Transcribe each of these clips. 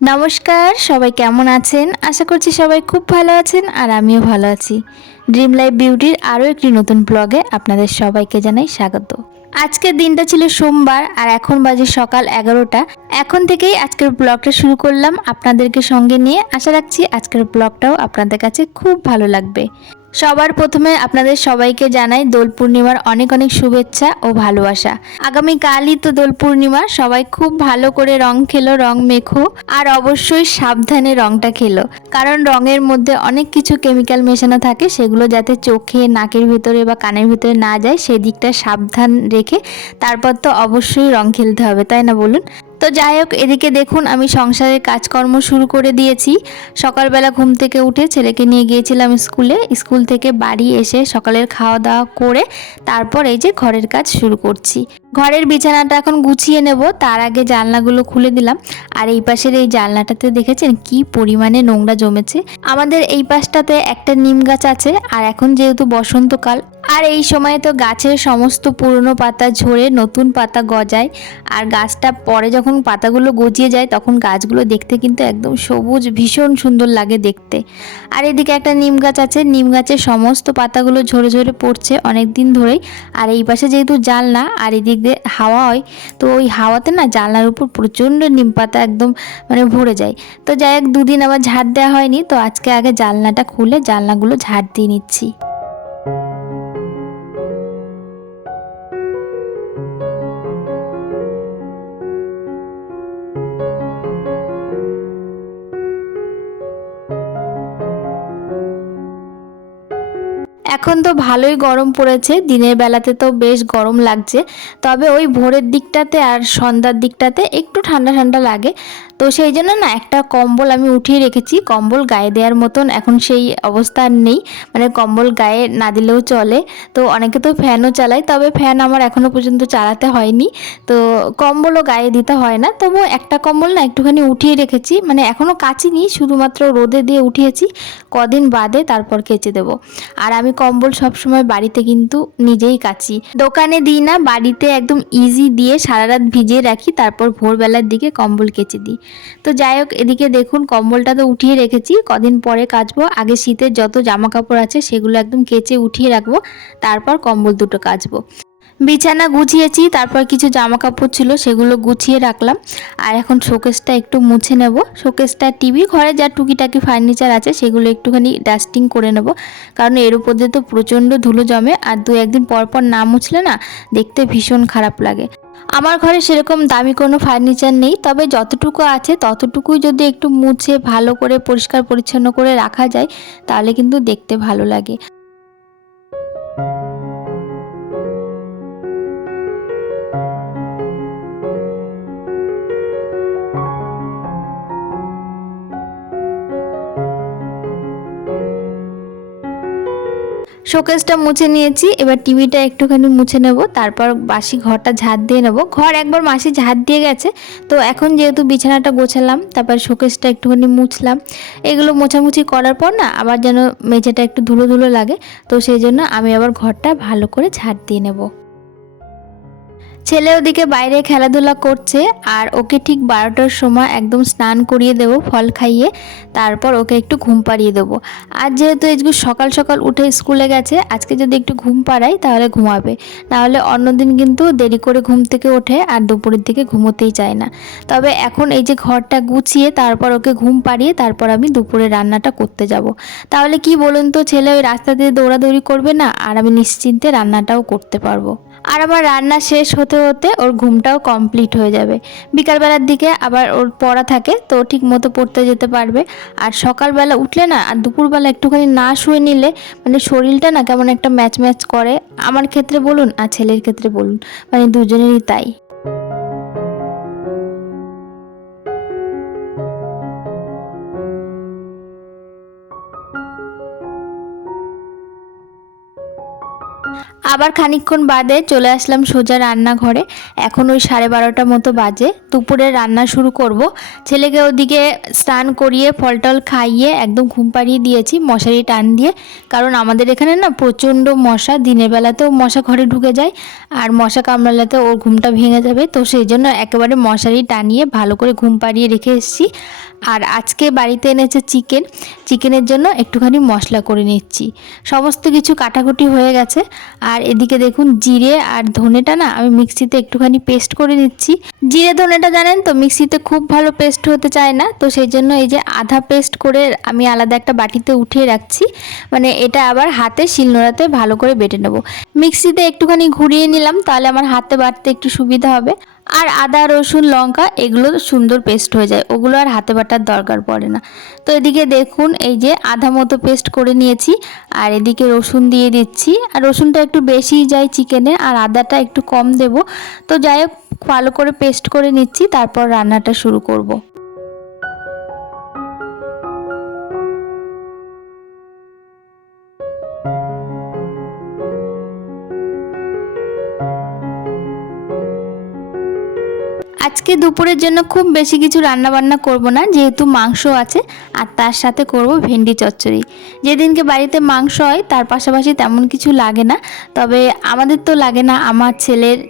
নমস্কার, সবাই কেমন আছেন? আশা করছি সবাই খুব ভালো আছেন আর আমিও ভালো আছি। ড্রিম লাইফ বিউটির আরও একটি নতুন ব্লগে আপনাদের সবাইকে জানাই স্বাগত। আজকের দিনটা ছিল সোমবার আর এখন বাজে সকাল 11টা। এখন থেকেই আজকের ব্লগটা শুরু করলাম আপনাদেরকে সঙ্গে নিয়ে। আশা রাখছি আজকের ব্লগটাও আপনাদের কাছে খুব ভালো লাগবে। সবার প্রথমে আপনাদের সবাইকে জানাই দোল পূর্ণিমার অনেক অনেক শুভেচ্ছা ও ভালোবাসা। আগামীকালই তো দোল পূর্ণিমা, সবাই খুব ভালো করে রং খেলো, রং মেখো আর অবশ্যই সাবধানে রংটা খেলো, কারণ রঙের মধ্যে অনেক কিছু কেমিক্যাল মেশানো থাকে, সেগুলো যাতে চোখে, নাকের ভিতরে বা কানের ভিতরে না যায় সেদিকটা সাবধান রেখে তারপর তো অবশ্যই রং খেলতে হবে, তাই না বলুন? তো যাই হোক, এদিকে দেখুন আমি সংসারের কাজকর্ম শুরু করে দিয়েছি। সকালবেলা ঘুম থেকে উঠে ছেলেকে নিয়ে গিয়েছিলাম স্কুলে। স্কুল থেকে বাড়ি এসে সকালের খাওয়া দাওয়া করে তারপর এই যে ঘরের কাজ শুরু করছি। ঘরের বিছানাটা এখন গুছিয়ে নেব, তার আগে জানলাগুলো খুলে দিলাম। আর এই পাশের এই জানলাটাতে দেখেছেন কি পরিমাণে নোংরা জমেছে। আমাদের এই পাশটাতে একটা নিম গাছ আছে, আর এখন যেহেতু বসন্তকাল আর এই সময় তো গাছের সমস্ত পুরনো পাতা ঝরে নতুন পাতা গজায়, আর গাছটা পরে যখন পাতাগুলো গজিয়ে যায় তখন গাছগুলো দেখতে কিন্তু একদম সবুজ, ভীষণ সুন্দর লাগে দেখতে। আর এদিকে একটা নিম গাছ আছে, নিম গাছের সমস্ত পাতাগুলো ঝরে ঝরে পড়ছে অনেক দিন ধরেই। আর এই পাশে যেহেতু জানলা আর এদিক দিয়ে হাওয়া হয়, তো ওই হাওয়াতে না জানলার উপর প্রচণ্ড নিম পাতা একদম ভরে যায়। তো যাই হোক, দুদিন আবার ঝাড় দেওয়া হয়নি, তো আজকে আগে জানলাটা খুলে জানলাগুলো ঝাড় দিয়ে নিচ্ছি। এখন তো ভালোই গরম পড়েছে, দিনের বেলাতে তো বেশ গরম লাগছে, তবে ওই ভোরের দিকটাতে আর সন্ধ্যার দিকটাতে একটু ঠান্ডা ঠান্ডা লাগে। তো সেই জন্য না একটা কম্বল আমি উঠিয়ে রেখেছি, কম্বল গায়ে দেওয়ার মতন এখন সেই অবস্থা আর নেই, কম্বল গায়ে না দিলেও চলে। তো অনেকে তো ফ্যানও চালায়, তবে ফ্যান আমার এখনও পর্যন্ত চালাতে হয়নি, তো কম্বলও গায়ে দিতে হয় না। তবু একটা কম্বল না একটুখানি উঠিয়ে রেখেছি, এখনও কাচিনি, শুধুমাত্র রোদে দিয়ে উঠিয়েছি, কদিন বাদে তারপর কেচে দেবো। আর আমি কম্বল সবসময় বাড়িতে কিন্তু নিজেই কাচি, দোকানে দিই না, বাড়িতে একদম ইজি দিয়ে সারা রাত ভিজিয়ে রাখি, তারপর ভোরবেলার দিকে কম্বল কেচে দিই। তো যাই হোক, এদিকে দেখুন কম্বলটা তো উঠিয়ে রেখেছি, কদিন পরে কাচবো। আগে শীতের যত জামা কাপড় আছে সেগুলো একদম কেচে উঠিয়ে রাখবো, তারপর কম্বল দুটো কাচবো। বিছানা গুছিয়েছি, তারপর কিছু জামা কাপড় ছিল সেগুলো গুছিয়ে রাখলাম। আর এখন শোকেসটা একটু মুছে নেব। শোকেসটা, টিভি, ঘরে যা টুকিটাকি ফার্নিচার আছে সেগুলো একটুখানি ডাস্টিং করে নেব, কারণ এর উপর দিয়ে তো প্রচণ্ড ধুলো জমে, আর দু একদিন পর পর না মুছলে না দেখতে ভীষণ খারাপ লাগে। আমার ঘরে সেরকম দামি কোনো ফার্নিচার নেই, তবে যতটুকু আছে ততটুকুই যদি একটু মুছে ভালো করে পরিষ্কার পরিচ্ছন্ন করে রাখা যায় তাহলে কিন্তু দেখতে ভালো লাগে। শোকেসটা মুছে নিয়েছি, এবার টিভিটা একটুখানি মুছে নেব, তারপর বাসি ঘরটা ঝাড় দিয়ে নেব। ঘর একবার মাসি ঝাড় দিয়ে গেছে, তো এখন যেহেতু বিছানাটা গোছালাম, তারপর শোকেসটা একটুখানি মুছলাম। এগুলো মোছামুছি করার পর না আবার যেন মেঝেটা একটু ধুলো ধুলো লাগে, তো সেই জন্য আমি আবার ঘরটা ভালো করে ঝাড় দিয়ে নেব। ছেলে ওদিকে বাইরে খেলাধুলা করছে, আর ওকে ঠিক 12টার সময় একদম স্নান করিয়ে দেবো ফল খাইয়ে, তারপর ওকে একটু ঘুম পাড়িয়ে দেবো। আর যেহেতু আজকে সকাল সকাল উঠে স্কুলে গেছে, আজকে যদি একটু ঘুম পাড়াই তাহলে ঘুমাবে, নাহলে অন্যদিন কিন্তু দেরি করে ঘুম থেকে ওঠে আর দুপুরের দিকে ঘুমোতেই চায় না। তবে এখন এই যে ঘরটা গুছিয়ে তারপর ওকে ঘুম পাড়িয়ে তারপর আমি দুপুরে রান্নাটা করতে যাব। তাহলে কি বলুন তো, ছেলে ওই রাস্তা দিয়ে দৌড়াদৌড়ি করবে না, আর আমি নিশ্চিন্তে রান্নাটাও করতে পারবো। আর আমার রান্না শেষ হতে হতে ওর ঘুমটাও কমপ্লিট হয়ে যাবে। বিকালবেলার দিকে আবার ওর পড়া থাকে, তো ঠিক মতো পড়তে যেতে পারবে। আর সকালবেলা উঠলে না আর দুপুরবেলা একটুখানি না শুয়ে নিলে শরীরটা না কেমন একটা ম্যাচ ম্যাচ করে, আমার ক্ষেত্রে বলুন আর ছেলের ক্ষেত্রে বলুন, দুজনেরই তাই। আবার খানিকক্ষণ বাদে চলে আসলাম সোজা রান্নাঘরে। এখন ওই 12:30 মতো বাজে, দুপুরে রান্না শুরু করব। ছেলেকে ওদিকে স্নান করিয়ে ফল টল খাইয়ে একদম ঘুম পাড়িয়ে দিয়েছি মশারি টান দিয়ে, কারণ আমাদের এখানে না প্রচণ্ড মশা, দিনের বেলাতেও মশা ঘরে ঢুকে যায় আর মশা কামড়ালেতে ওর ঘুমটা ভেঙে যাবে, তো সেই জন্য একেবারে মশারি টানিয়ে ভালো করে ঘুম পাড়িয়ে রেখে এসেছি। আর আজকে বাড়িতে এনেছে চিকেনের জন্য একটুখানি মশলা করে নিচ্ছি। সমস্ত কিছু কাটাকুটি হয়ে গেছে। আর এদিকে দেখুন জিরে আর ধনেটা না আমি মিক্সিতে একটুখানি পেস্ট করে নিচ্ছি। জিরে ধনেটা জানেন তো মিক্সিতে খুব ভালো পেস্ট হতে চায় না, তো সেই জন্য এই যে আধা পেস্ট করে আমি আলাদা একটা বাটিতে উঠিয়ে রাখছি, মানে এটা আবার হাতে শিলনোড়াতে ভালো করে বেটে নেব। মিক্সিতে একটুখানি ঘুরিয়ে নিলাম, তাহলে আমার হাতে বাটতে একটু সুবিধা হবে। আর আদা রসুন লঙ্কা এগুলো সুন্দর পেস্ট হয়ে যায়, ওগুলো আর হাতে বাটার দরকার পড়ে না। তো এদিকে দেখুন এই যে আধা মতো পেস্ট করে নিয়েছি, আর এদিকে রসুন দিয়ে দিচ্ছি। আর রসুনটা একটু বেশিই যায় চিকেনে, আর আদাটা একটু কম দেব। তো যাই হোক ভালো করে পেস্ট করে নিচ্ছি, তারপর রান্নাটা শুরু করব। আজকে দুপুরের জন্য খুব বেশি কিছু রান্না বান্না করব না, যেহেতু মাংস আছে আর তার সাথে করব ভেন্ডি চচ্চড়ি। যেদিনকে বাড়িতে মাংস হয় তার পাশাপাশি তেমন কিছু লাগে না, তবে আমাদের তো লাগে না, আমার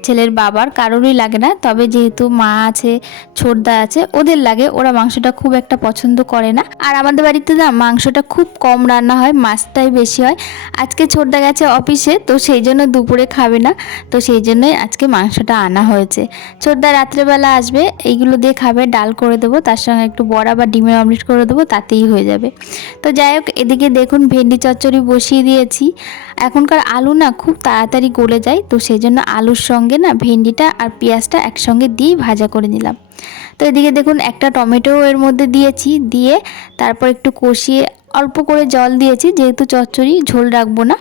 ছেলের বাবার কারোরই লাগে না, তবে যেহেতু মা আছে ছোটদা আছে ওদের লাগে, ওরা মাংসটা খুব একটা পছন্দ করে না। আর আমাদের বাড়িতে না মাংসটা খুব কম রান্না হয়, মাছটাই বেশি হয়। আজকে ছোটদা গেছে অফিসে, তো সেই জন্য দুপুরে খাবে না, তো সেই জন্যই আজকে মাংসটা আনা হয়েছে। ছোটদা রাত্রেবেলা আসবে, এইগুলো দিয়ে খাবে, ডাল করে দেবো, তার সঙ্গে একটু বড়া বা ডিমের অমলেট করে দেবো, তাতেই হয়ে যাবে। তো যাই হোক এদিকে দেখুন ভেন্ডি চচ্চড়ি বসিয়ে দিয়েছি। এখনকার আলু না খুব তাড়াতাড়ি গলে যায়, তো সেই জন্য আলুর সঙ্গে না ভেন্ডিটা আর পেঁয়াজটা একসঙ্গে দিয়েই ভাজা করে নিলাম। তো এদিকে দেখুন একটা টমেটো এর মধ্যে দিয়েছি, দিয়ে তারপর একটু কষিয়ে অল্প করে জল দিয়েছি, যেহেতু চচ্চড়ি ঝোল রাখবো না।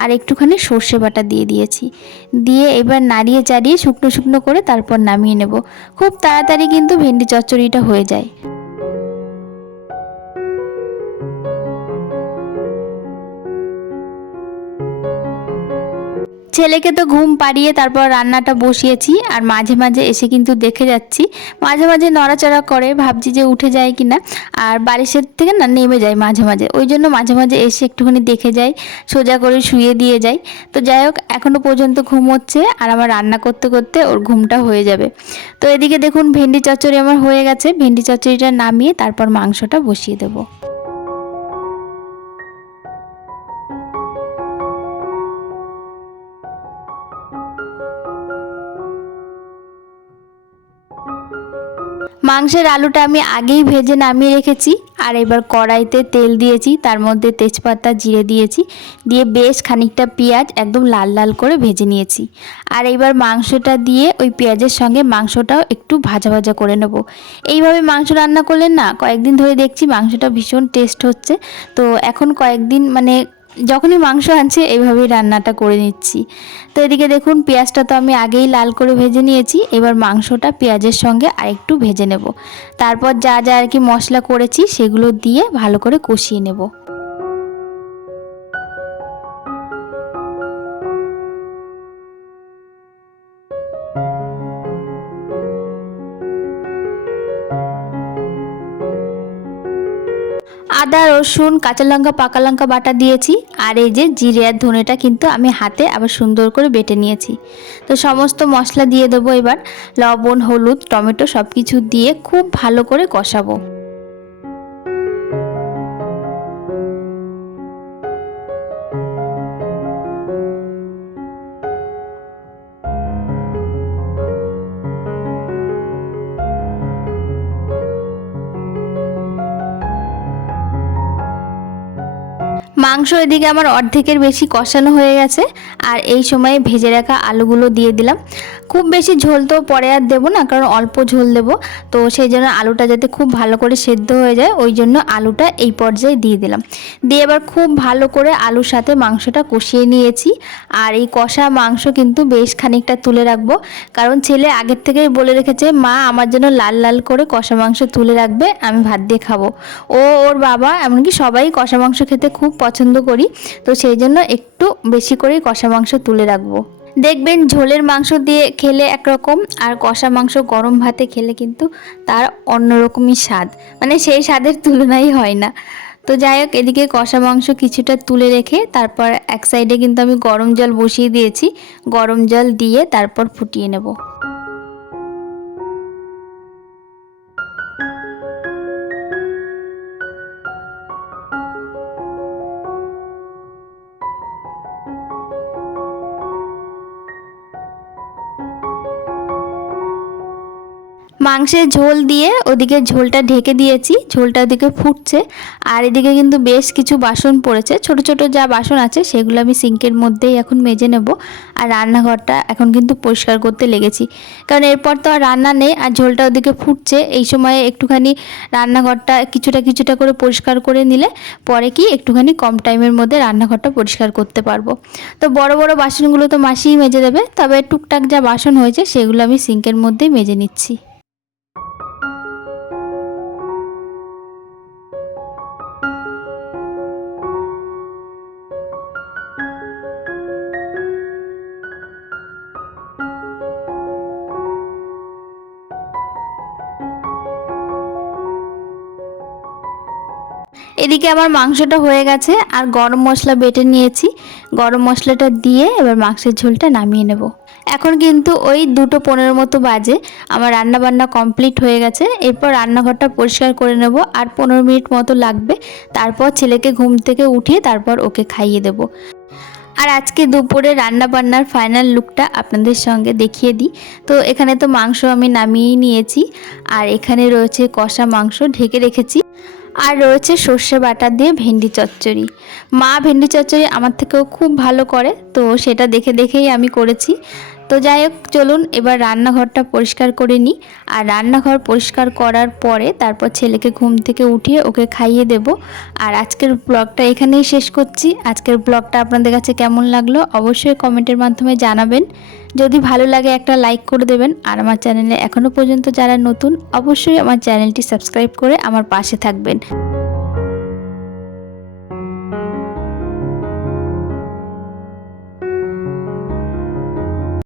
আর একটুখানি সর্ষে বাটা দিয়ে দিয়েছি, দিয়ে এবার নাড়িয়ে চাড়িয়ে শুকনো শুকনো করে তারপর নামিয়ে নেব। খুব তাড়াতাড়ি কিন্তু ভেন্ডি চচ্চড়িটা হয়ে যায়। ছেলেকে তো ঘুম পাড়িয়ে তারপর রান্নাটা বসিয়েছি, আর মাঝে মাঝে এসে কিন্তু দেখে যাচ্ছি, মাঝে মাঝে নড়াচড়া করে, ভাবছি যে উঠে যায় কিনা, আর বালিশের থেকে না নেমে যায় মাঝে মাঝে, ওই জন্য মাঝে মাঝে এসে একটুখানি দেখে যাই, সোজা করে শুয়ে দিয়ে যাই। তো যাই হোক এখনও পর্যন্ত ঘুম হচ্ছে, আর আমার রান্না করতে করতে ওর ঘুমটা হয়ে যাবে। তো এদিকে দেখুন ভেন্ডি চচ্চড়ি আমার হয়ে গেছে, ভেন্ডি চচ্চড়িটা নামিয়ে তারপর মাংসটা বসিয়ে দেবো। মাংসের আলুটা আমি আগেই ভেজে নামিয়ে রেখেছি, আর এবার কড়াইতে তেল দিয়েছি, তার মধ্যে তেজপাতা জিরে দিয়েছি, দিয়ে বেশ খানিকটা পেঁয়াজ একদম লাল লাল করে ভেজে নিয়েছি। আর এবার মাংসটা দিয়ে ওই পেঁয়াজের সঙ্গে মাংসটাও একটু ভাজা ভাজা করে নেব। এইভাবে মাংস রান্না করলে না কয়েকদিন ধরে দেখছি মাংসটা ভীষণ টেস্ট হচ্ছে, তো এখন কয়েকদিন মানে যখনই মাংস আনছে এইভাবেই রান্নাটা করে নিচ্ছি। তো এদিকে দেখুন পেঁয়াজটা তো আমি আগেই লাল করে ভেজে নিয়েছি, এবার মাংসটা পেঁয়াজের সঙ্গে আরেকটু ভেজে নেব। তারপর যা যা আর কি মশলা করেছি সেগুলো দিয়ে ভালো করে কষিয়ে নেব। আদা রসুন কাঁচা লঙ্কা পাকা লঙ্কা বাটা দিয়েছি, আর এই যে জিরে আর ধনেটা কিন্তু আমি হাতে আবার সুন্দর করে বেটে নিয়েছি। তো সমস্ত মশলা দিয়ে দেবো, এবার লবণ হলুদ টমেটো সব কিছু দিয়ে খুব ভালো করে কষাবো। মাংস এদিকে আমার অর্ধেকের বেশি কষানো হয়ে গেছে, আর এই সময়ে ভেজে রাখা আলুগুলো দিয়ে দিলাম। খুব বেশি ঝোল তো পরে আর দেবো না, কারণ অল্প ঝোল দেবো, তো সেই জন্য আলুটা যাতে খুব ভালো করে সেদ্ধ হয়ে যায় ওই জন্য আলুটা এই পর্যায়ে দিয়ে দিলাম। দিয়ে এবার খুব ভালো করে আলুর সাথে মাংসটা কষিয়ে নিয়েছি। আর এই কষা মাংস কিন্তু বেশ খানিকটা তুলে রাখবো, কারণ ছেলে আগের থেকেই বলে রেখেছে মা আমার জন্য লাল লাল করে কষা মাংস তুলে রাখবে, আমি ভাত দিয়ে খাবো। ও ওর বাবা এমনকি সবাই কষা মাংস খেতে খুব পছন্দ করি, তো সেই জন্য একটু বেশি করে কষা মাংস তুলে রাখবো। দেখবেন ঝোলের মাংস দিয়ে খেলে একরকম, আর কষা মাংস গরম ভাতে খেলে কিন্তু তার অন্যরকমই স্বাদ, মানে সেই স্বাদের তুলনাই হয় না। তো যাই হোক, এদিকে কষা মাংস কিছুটা তুলে রেখে তারপর এক সাইডে কিন্তু আমি গরম জল বসিয়ে দিয়েছি। গরম জল দিয়ে তারপর ফুটিয়ে নেব। মাংসের ঝোল দিয়ে ওদিকে ঝোলটা ঢেকে দিয়েছি, ঝোলটা ওদিকে ফুটছে। আর এদিকে কিন্তু বেশ কিছু বাসন পড়েছে, ছোট ছোট যা বাসন আছে সেগুলো আমি সিঙ্কের মধ্যেই এখন মেজে নেব। আর রান্নাঘরটা এখন কিন্তু পরিষ্কার করতে লেগেছি, কারণ এরপর তো আর রান্না নেই, আর ঝোলটা ওদিকে ফুটছে। এই সময়ে একটুখানি রান্নাঘরটা কিছুটা করে পরিষ্কার করে নিলে পরে কি একটুখানি কম টাইমের মধ্যে রান্নাঘরটা পরিষ্কার করতে পারবো। তো বড় বড় বাসনগুলো তো মাসিই মেজে দেবে, তবে টুকটাক যা বাসন হয়েছে সেগুলো আমি সিঙ্কের মধ্যেই মেজে নিচ্ছি। এদিকে আমার মাংসটা হয়ে গেছে, আর গরম মশলা বেটে নিয়েছি। গরম মশলাটা দিয়ে এবার মাংসের ঝোলটা নামিয়ে নেব। এখন কিন্তু ওই 2:15 মতো বাজে, আমার রান্না বান্না কমপ্লিট হয়ে গেছে। এরপর রান্নাঘরটা পরিষ্কার করে নেব, আর 15 মিনিট মতো লাগবে। তারপর ছেলেকে ঘুম থেকে উঠিয়ে তারপর ওকে খাইয়ে দেব। আর আজকে দুপুরে রান্না বান্নার ফাইনাল লুকটা আপনাদের সঙ্গে দেখিয়ে দিই। তো এখানে তো মাংস আমি নামিয়েই নিয়েছি, আর এখানে রয়েছে কষা মাংস ঢেকে রেখেছি, আর রয়েছে সর্ষে বাটা দিয়ে ভেন্ডি চচ্চড়ি। মা ভেন্ডি চচ্চড়ি আমার থেকেও খুব ভালো করে, তো সেটা দেখেই আমি করেছি। তো যাই হোক, চলুন এবার রান্নাঘরটা পরিষ্কার করে নিই। আর রান্নাঘর পরিষ্কার করার পরে তারপর ছেলেকে ঘুম থেকে উঠিয়ে ওকে খাইয়ে দেব। আর আজকের ব্লগটা এখানেই শেষ করছি। আজকের ব্লগটা আপনাদের কাছে কেমন লাগলো অবশ্যই কমেন্টের মাধ্যমে জানাবেন। যদি ভালো লাগে একটা লাইক করে দেবেন। আর আমার চ্যানেলে এখনও পর্যন্ত যারা নতুন, অবশ্যই আমার চ্যানেলটি সাবস্ক্রাইব করে আমার পাশে থাকবেন।